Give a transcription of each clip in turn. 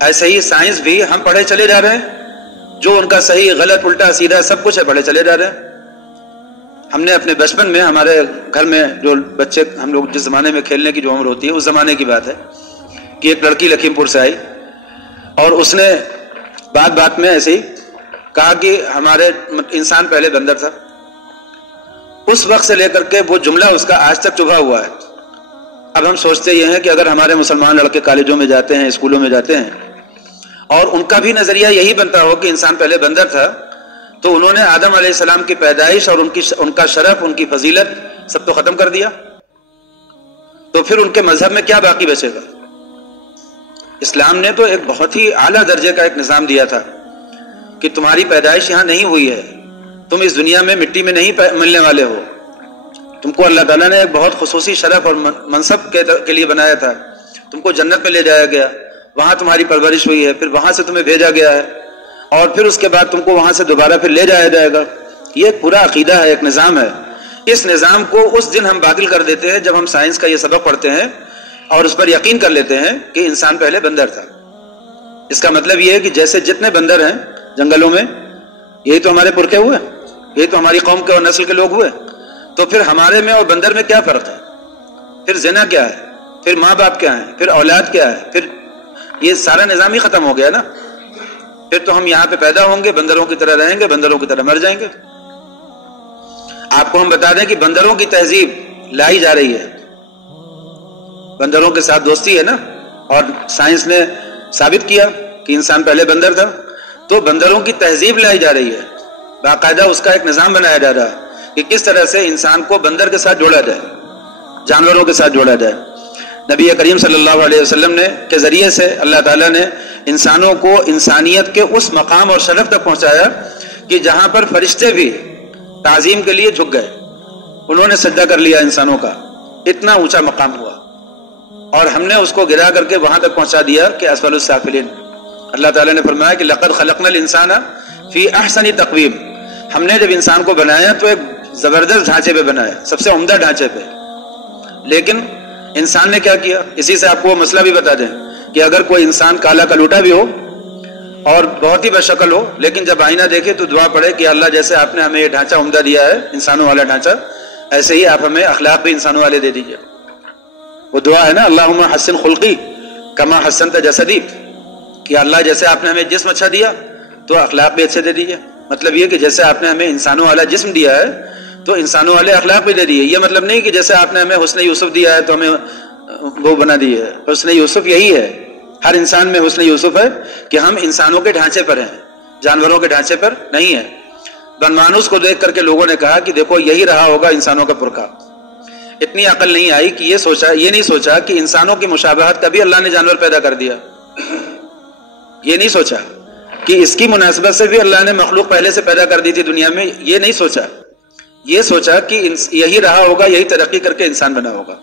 ایسے ہی سائنس بھی ہم پڑھے چلے جا رہے ہیں، جو ان کا صحیح غلط الٹا سیدھا سب کچھ ہے پڑھے چلے جا رہے ہیں۔ ہم نے اپنے بچپن میں ہمارے گھر میں جو بچے ہم لوگ جس زمانے میں کھیلنے کی جو عمر ہوتی ہے اس زمانے کی بات ہے کہ ایک لڑکی لکھیم پور سے آئی اور اس نے بات بات میں ایسے ہی کہا کہ ہمارے انسان پہلے بندر تھا۔ اس وقت سے لے کر کے وہ جملہ اس کا آج تک چبھا ہوا ہے۔ اب ہم سوچتے یہ ہیں کہ اگر ہمارے مسلمان لڑکے کالجوں میں جاتے ہیں، اسکولوں میں جاتے ہیں اور ان کا بھی نظریہ یہی بنتا ہو کہ انسان پہلے بندر تھا، تو انہوں نے آدم علیہ السلام کی پیدائش اور ان کا شرف، ان کی فضیلت سب تو ختم کر دیا، تو پھر ان کے مذہب میں کیا باقی بچے گا؟ اسلام نے تو ایک بہت ہی اعلیٰ درجے کا ایک نظام دیا تھا کہ تمہاری پیدائش یہاں نہیں ہوئی ہے، تم اس دنیا میں مٹی میں نہیں ملنے والے ہو، تم کو اللہ تعالیٰ نے ایک بہت خصوصی شرف اور منصب کے لیے بنایا تھا، تم کو جنت میں لے جایا گیا، وہاں تمہاری پرورش ہوئی ہے، پھر وہاں سے تمہیں بھیجا گیا ہے اور پھر اس کے بعد تم کو وہاں سے دوبارہ پھر لے جایا جائے گا۔ یہ ایک پورا عقیدہ ہے، ایک نظام ہے۔ اس نظام کو اس دن ہم باطل کر دیتے ہیں جب ہم سائنس کا یہ سبق پڑھتے ہیں اور اس پر یقین کر لیتے ہیں کہ انسان پہلے بندر تھا۔ اس کا مطلب یہ ہے کہ جیسے جتنے بندر ہیں جنگلوں میں، یہی تو ہمارے پرکھے ہوئے، یہی تو ہماری قوم کے اور نسل کے لوگ ہوئے، تو پھر ہمارے میں اور بندر میں کیا فرق ہے؟ پھر زنا کیا ہے؟ پھر ماں باپ کیا ہے؟ پھر اولاد کیا ہے؟ پھر یہ سارا نظام ہی ختم ہو گیا نا۔ پھر تو ہم یہاں پہ پیدا ہوں گے، بندروں کی طرح رہیں گے، بندروں کی طرح مر جائیں گے۔ آپ کو ہم بتا دیں کہ بندروں کی تہذیب لائی جا رہی ہے، بندروں کے ساتھ دوستی ہے نا، اور سائنس نے ثابت کیا کہ انسان پہلے بندر تھا، تو بندروں کی تہذیب لائی جا رہی ہے، باقاعدہ اس کا ایک نظام بنایا جا رہا ہے کہ کس طرح سے انسان کو بندر کے ساتھ جوڑا جائے، جانوروں کے ساتھ جوڑا جائے۔ نبی کریم صلی اللہ علیہ وسلم نے کے ذریعے سے اللہ تعالیٰ نے انسانوں کو انسانیت کے اس مقام اور شرف تک پہنچایا کہ جہاں پر فرشتے بھی تعظیم کے لیے جھک گئے، انہوں نے سجدہ کر لیا انسانوں کا، اتنا اونچا مقام ہوا، اور ہم نے اس کو گرا کر کے وہاں تک پہنچا دیا کہ اسفل السافلین۔ اللہ تعالیٰ نے فرمایا کہ لقد خلقنا الانسان فی احسن تقویم، ہم نے جب انسان کو بنایا تو ایک زبردست ڈھانچے پہ بنایا، سب سے عمدہ ڈھانچے پہ، لیکن انسان نے کیا کیا؟ اسی سے آپ کو وہ مسئلہ بھی بتا دیں کہ اگر کوئی انسان کالا کلوٹا بھی ہو اور بہت ہی بشکل ہو، لیکن جب آئینہ دیکھے تو دعا پڑھے کہ اللہ جیسے آپ نے ہمیں یہ ڈھانچہ عمدہ دیا ہے، انسانوں والا ڈھانچہ، ایسے ہی آپ ہمیں اخلاق بھی انسانوں والے دے دیجئے۔ وہ دعا ہے نا، اللہم حسن خلقی کما حسنت جسدی، کہ اللہ جیسے آپ نے ہمیں جسم اچھا دیا تو اخلاق بھی اچھے دے دیجئے۔ مطلب یہ کہ جیسے آپ نے ہمیں انسانوں والا جسم دیا ہے تو انسانوں والے اخلاق بھی دے دیے۔ یہ مطلب نہیں کہ جیسے آپ نے ہمیں حسن یوسف دیا ہے تو ہمیں وہ بنا دی ہے۔ حسن یوسف یہی ہے، ہر انسان میں حسن یوسف ہے کہ ہم انسانوں کے ڈھانچے پر ہیں، جانوروں کے ڈھانچے پر نہیں ہے۔ بن مانوس کو دیکھ کر کے لوگوں نے کہا کہ دیکھو یہی رہا ہوگا انسانوں کا پرکھا۔ اتنی عقل نہیں آئی کہ یہ نہیں سوچا کہ انسانوں کی مشابہت کبھی اللہ نے جانور پیدا کر دیا، یہ نہیں سوچا کہ اس کی مناسبت سے بھی اللہ نے مخلوق پہلے سے پیدا کر دی تھی دنیا میں، یہ نہیں سوچا۔ یہ سوچا کہ یہی رہا ہوگا، یہی ترقی کر کے انسان بنا ہوگا۔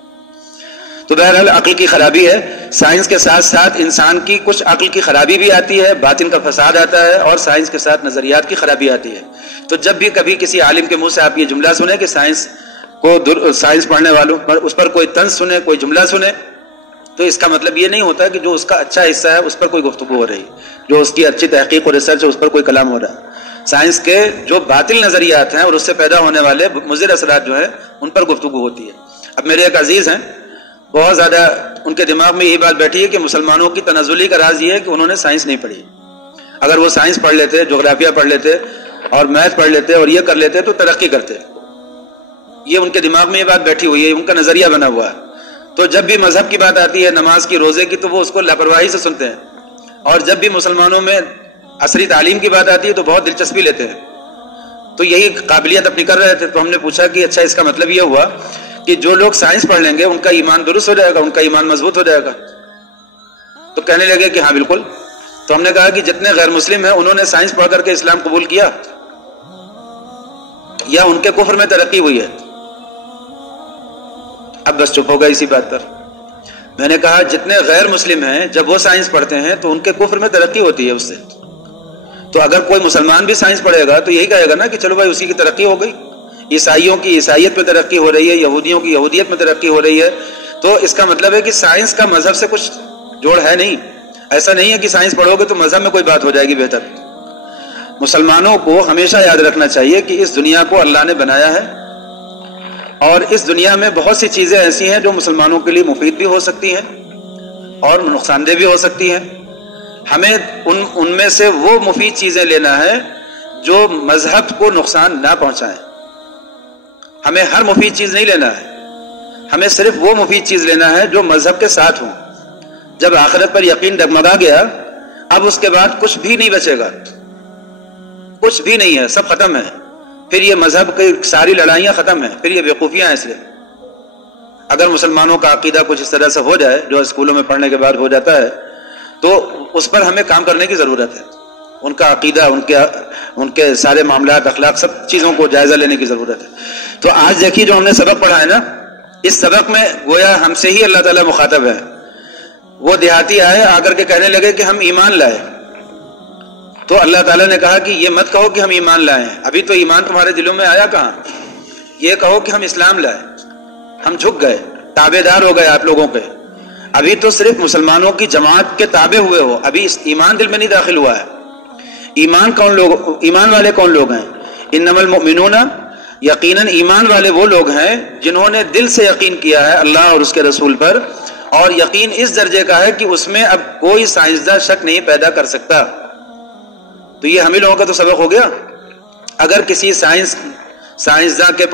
تو بہرحال عقل کی خرابی ہے، سائنس کے ساتھ ساتھ انسان کی کچھ عقل کی خرابی بھی آتی ہے، باطن کا فساد آتا ہے، اور سائنس کے ساتھ نظریات کی خرابی آتی ہے۔ تو جب بھی کبھی کسی عالم کے منہ سے آپ یہ جملہ سنیں کہ سائنس پڑھنے والوں پر اس پر کوئی طنز سنے، کوئی جملہ سنے، تو اس کا مطلب یہ نہیں ہوتا کہ جو اس کا اچھا حصہ ہے اس پر کوئی گفتگو ہو رہی، جو اس کی اچھی تحقیق اور ریسرچ ہے اس پر کوئی کلام ہو رہا ہے۔ سائنس کے جو باطل نظریات ہیں اور اس سے پیدا ہونے والے مضر اثرات جو ہیں ان پر گفتگو ہوتی ہے۔ اب میرے ایک عزیز ہیں، بہت زیادہ ان کے دماغ میں یہی بات بیٹھی ہے کہ مسلمانوں کی تنزلی کا راز یہ ہے کہ انہوں نے سائنس نہیں پڑھی۔ اگر وہ سائنس پڑھ لیتے، جغرافیہ پڑھ لیتے اور میتھ پڑھ لیتے اور یہ کر لیتے تو ترقی کرتے، یہ ان کے دماغ میں یہ بات بیٹھی ہوئی ہے، ان کا نظریہ بنا ہوا ہے۔ تو جب بھی مذہب کی بات آتی ہے، نماز کی، روزے کی، تو وہ اس کو لاپرواہی سے سنتے ہیں، اور جب بھی مسلمانوں میں عصری تعلیم کی بات آتی ہے تو بہت دلچسپی لیتے ہیں۔ تو یہی قابلیت اپنی کر رہے تھے، تو ہم نے پوچھا کہ اچھا اس کا مطلب یہ ہوا کہ جو لوگ سائنس پڑھ لیں گے ان کا ایمان درست ہو جائے گا، ان کا ایمان مضبوط ہو جائے گا؟ تو کہنے لگے کہ ہاں بالکل۔ تو ہم نے کہا کہ جتنے غیر مسلم ہیں انہوں نے سائنس پڑھ کر کے اسلام قبول کیا یا ان کے کفر میں ترقی ہوئی ہے؟ اب بس چپ ہو گئے اسی بات پر۔ میں نے کہا جتنے غیر مسلم ہیں جب وہ سائنس پڑھتے ہیں تو ان کے کفر میں ترقی ہوتی ہے اس سے۔ تو اگر کوئی مسلمان بھی سائنس پڑھے گا تو یہی کہے گا نا کہ چلو بھائی اسی کی ترقی ہو گئی، عیسائیوں کی عیسائیت میں ترقی ہو رہی ہے، یہودیوں کی یہودیت میں ترقی ہو رہی ہے۔ تو اس کا مطلب ہے کہ سائنس کا مذہب سے کچھ جوڑ ہے نہیں۔ ایسا نہیں ہے کہ سائنس پڑھو گے تو مذہب میں کوئی بات ہو جائے گی بہتر. مسلمانوں کو ہمیشہ یاد رکھنا چاہیے کہ اس دنیا کو اللہ نے بنایا ہے اور اس دنیا میں بہت سی چیزیں ایسی ہیں جو مسلمانوں کے لیے مفید بھی ہو سکتی ہیں اور نقصان دہ بھی ہو سکتی ہیں. ہمیں ان میں سے وہ مفید چیزیں لینا ہے جو مذہب کو نقصان نہ پہنچائیں. ہمیں ہر مفید چیز نہیں لینا ہے, ہمیں صرف وہ مفید چیز لینا ہے جو مذہب کے ساتھ ہوں. جب آخرت پر یقین ڈگمگا گیا, اب اس کے بعد کچھ بھی نہیں بچے گا, کچھ بھی نہیں ہے, سب ختم ہے. پھر یہ مذہب کی ساری لڑائیاں ختم ہیں, پھر یہ بیوقوفیاں ہیں. اس لیے اگر مسلمانوں کا عقیدہ کچھ اس طرح سے ہو جائے جو اسکولوں میں پڑھنے کے بعد ہو جاتا ہے, تو اس پر ہمیں کام کرنے کی ضرورت ہے. ان کا عقیدہ, ان کے سارے معاملات, اخلاق, سب چیزوں کو جائزہ لینے کی ضرورت ہے. تو آج دیکھیے جو ہم نے سبق پڑھا ہے نا, اس سبق میں گویا ہم سے ہی اللہ تعالیٰ مخاطب ہے. وہ دیہاتی آئے آ کر کے کہنے لگے کہ ہم ایمان لائے, تو اللہ تعالیٰ نے کہا کہ یہ مت کہو کہ ہم ایمان لائے ہیں, ابھی تو ایمان تمہارے دلوں میں آیا کہاں. یہ کہو کہ ہم اسلام لائے, ہم جھک گئے, تابع دار ہو گئے آپ لوگوں کے. ابھی تو صرف مسلمانوں کی جماعت کے تابع ہوئے ہو, ابھی ایمان دل میں نہیں داخل ہوا ہے. ایمان والے کون لوگ ہیں؟ انما المؤمنون, یقیناً ایمان والے وہ لوگ ہیں جنہوں نے دل سے یقین کیا ہے اللہ اور اس کے رسول پر, اور یقین اس درجے کا ہے کہ اس میں اب کوئی سائنسداں شک نہیں پیدا کر سکتا. تو یہ ہمیں لوگوں کا تو سبق ہو گیا. اگر کسی سائنسداں کے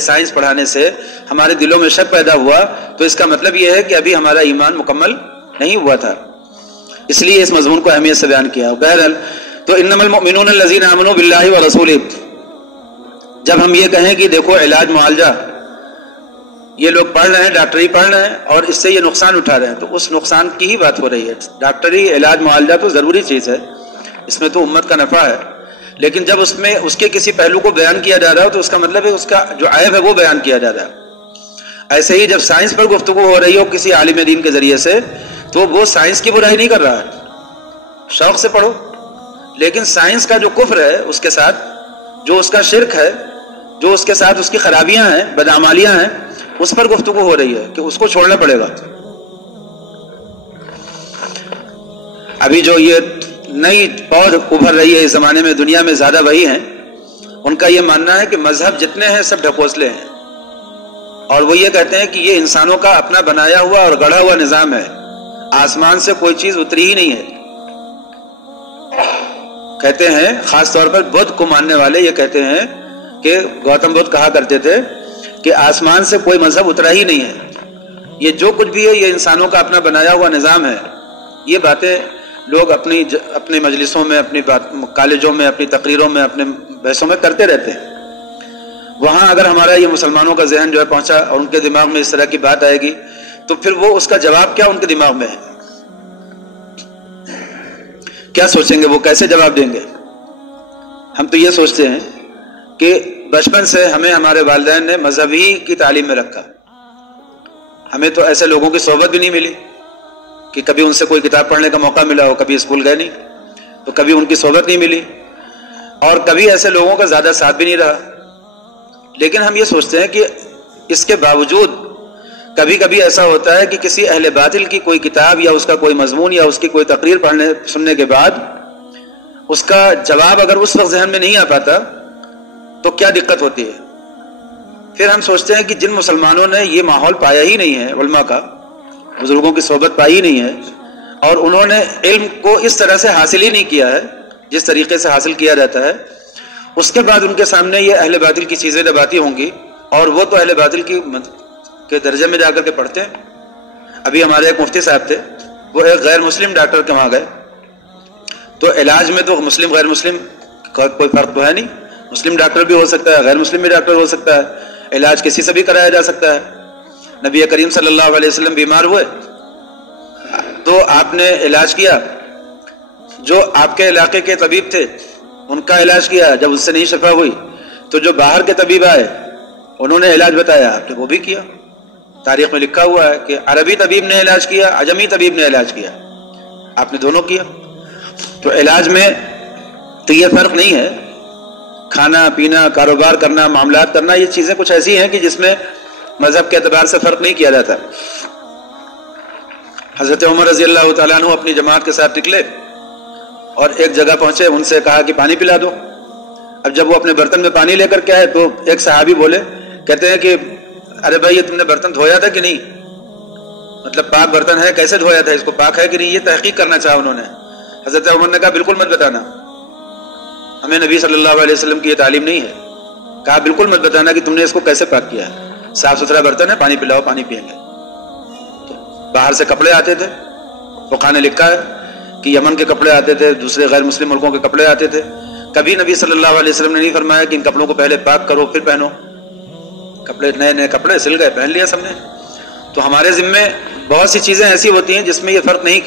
سائنس پڑھانے سے ہمارے دلوں میں شک پیدا ہوا تو اس کا مطلب یہ ہے کہ ابھی ہمارا ایمان مکمل نہیں ہوا تھا. اس لیے اس مضمون کو اہمیت سے بیان کیا. بہرحال تو انما المؤمنون الذین آمنوا باللہ ورسولہ, جب ہم یہ کہیں کہ دیکھو علاج معالجہ, یہ لوگ پڑھ رہے ہیں, ڈاکٹری پڑھ رہے ہیں اور اس سے یہ نقصان اٹھا رہے ہیں, تو اس نقصان کی ہی بات ہو رہی ہے. ڈاکٹری علاج معالجہ تو ضروری چیز ہے, اس میں تو امت کا نفع ہے, لیکن جب اس میں اس کے کسی پہلو کو بیان کیا جا رہا ہو تو اس کا مطلب ہے اس کا جو عیب ہے وہ بیان کیا جا رہا ہے. ایسے ہی جب سائنس پر گفتگو ہو رہی ہو کسی عالم دین کے ذریعے سے, تو وہ سائنس کی برائی نہیں کر رہا ہے, شوق سے پڑھو, لیکن سائنس کا جو کفر ہے اس کے ساتھ, جو اس کا شرک ہے, جو اس کے ساتھ اس کی خرابیاں ہیں, بدعمالیاں ہیں, اس پر گفتگو ہو رہی ہے کہ اس کو چھوڑنا پڑے گا. ابھی جو یہ نئی پود ابھر رہی ہے اس زمانے میں دنیا میں زیادہ وہی ہیں, ان کا یہ ماننا ہے کہ مذہب جتنے ہیں سب ڈھکوسلے ہیں, اور وہ یہ کہتے ہیں کہ یہ انسانوں کا اپنا بنایا ہوا اور گڑھا ہوا نظام ہے, آسمان سے کوئی چیز اتری ہی نہیں ہے. کہتے ہیں خاص طور پر بدھ کو ماننے والے یہ کہتے ہیں کہ گوتم بدھ کہا کرتے تھے کہ آسمان سے کوئی مذہب اترا ہی نہیں ہے, یہ جو کچھ بھی ہے یہ انسانوں کا اپنا بنایا ہوا نظام ہے. یہ باتیں لوگ اپنی مجلسوں میں, اپنی کالجوں میں, اپنی تقریروں میں, اپنے بحثوں میں کرتے رہتے ہیں. وہاں اگر ہمارا یہ مسلمانوں کا ذہن جو ہے پہنچا اور ان کے دماغ میں اس طرح کی بات آئے گی تو پھر وہ اس کا جواب کیا ان کے دماغ میں ہے, کیا سوچیں گے, وہ کیسے جواب دیں گے. ہم تو یہ سوچتے ہیں کہ بچپن سے ہمیں ہمارے والدین نے مذہبی کی تعلیم میں رکھا, ہمیں تو ایسے لوگوں کی صحبت بھی نہیں ملی کہ کبھی ان سے کوئی کتاب پڑھنے کا موقع ملا ہو, کبھی اسکول گئے نہیں تو کبھی ان کی صحبت نہیں ملی, اور کبھی ایسے لوگوں کا زیادہ ساتھ بھی نہیں رہا. لیکن ہم یہ سوچتے ہیں کہ اس کے باوجود کبھی کبھی ایسا ہوتا ہے کہ کسی اہل باطل کی کوئی کتاب یا اس کا کوئی مضمون یا اس کی کوئی تقریر پڑھنے سننے کے بعد اس کا جواب اگر اس وقت ذہن میں نہیں آ پاتا تو کیا دقت ہوتی ہے. پھر ہم سوچتے ہیں کہ جن مسلمانوں نے یہ ماحول پایا ہی نہیں ہے, علماء کا, بزرگوں کی صحبت پائی نہیں ہے, اور انہوں نے علم کو اس طرح سے حاصل ہی نہیں کیا ہے جس طریقے سے حاصل کیا جاتا ہے, اس کے بعد ان کے سامنے یہ اہل باطل کی چیزیں دباتی ہوں گی, اور وہ تو اہل باطل کے درجے میں جا کر کے پڑھتے ہیں. ابھی ہمارے ایک مفتی صاحب تھے, وہ ایک غیر مسلم ڈاکٹر کے وہاں گئے, تو علاج میں تو مسلم غیر مسلم کا کوئی فرق تو ہے نہیں, مسلم ڈاکٹر بھی ہو سکتا ہے, غیر مسلم بھی ڈاکٹر ہو سکتا ہے, علاج کسی سے بھی کرایا جا سکتا ہے. نبی کریم صلی اللہ علیہ وسلم بیمار ہوئے تو آپ نے علاج کیا, جو آپ کے علاقے کے طبیب تھے ان کا علاج کیا, جب اس سے نہیں شفا ہوئی تو جو باہر کے طبیب آئے انہوں نے علاج بتایا, آپ نے وہ بھی کیا. تاریخ میں لکھا ہوا ہے کہ عربی طبیب نے علاج کیا, عجمی طبیب نے علاج کیا, آپ نے دونوں کیا. تو علاج میں تو یہ فرق نہیں ہے, کھانا پینا, کاروبار کرنا, معاملات کرنا, یہ چیزیں کچھ ایسی ہیں کہ جس میں مذہب کے اعتبار سے فرق نہیں کیا جاتا. حضرت عمر رضی اللہ تعالیٰ عنہ اپنی جماعت کے ساتھ نکلے اور ایک جگہ پہنچے، ان سے کہا کہ پانی پلا دو۔ اب جب وہ اپنے برتن میں پانی لے کر کے آئے تو ایک صحابی بولے، کہتے ہیں کہ ارے بھائی یہ تم نے برتن دھویا تھا کہ نہیں؟ مطلب پاک برتن ہے، کیسے دھویا تھا، اس کو پاک ہے کہ نہیں، یہ تحقیق کرنا چاہا انہوں نے۔ حضرت عمر نے کہا بالکل مت بتانا، ہمیں نبی صلی اللہ علیہ وسلم کی یہ تعلیم نہیں ہے۔ کہا بالکل مت بتانا کہ تم نے اس کو کیسے پاک کیا ہے، صاف ستھرا برتن ہے، پانی پلاؤ، پانی پیئیں گے۔ تو باہر سے کپڑے آتے تھے، فقہا نے لکھا ہے کہ یمن کے کپڑے آتے تھے، دوسرے غیر مسلم ملکوں کے کپڑے آتے تھے۔ کبھی نبی صلی اللہ علیہ وسلم نے نہیں فرمایا کہ ان کپڑوں کو پہلے پاک کرو پھر پہنو۔ کپڑے نئے نئے کپڑے سل گئے، پہن لیا سب نے۔ تو ہمارے ذمے بہت سی چیزیں ایسی ہوتی ہیں جس میں یہ فرق نہیں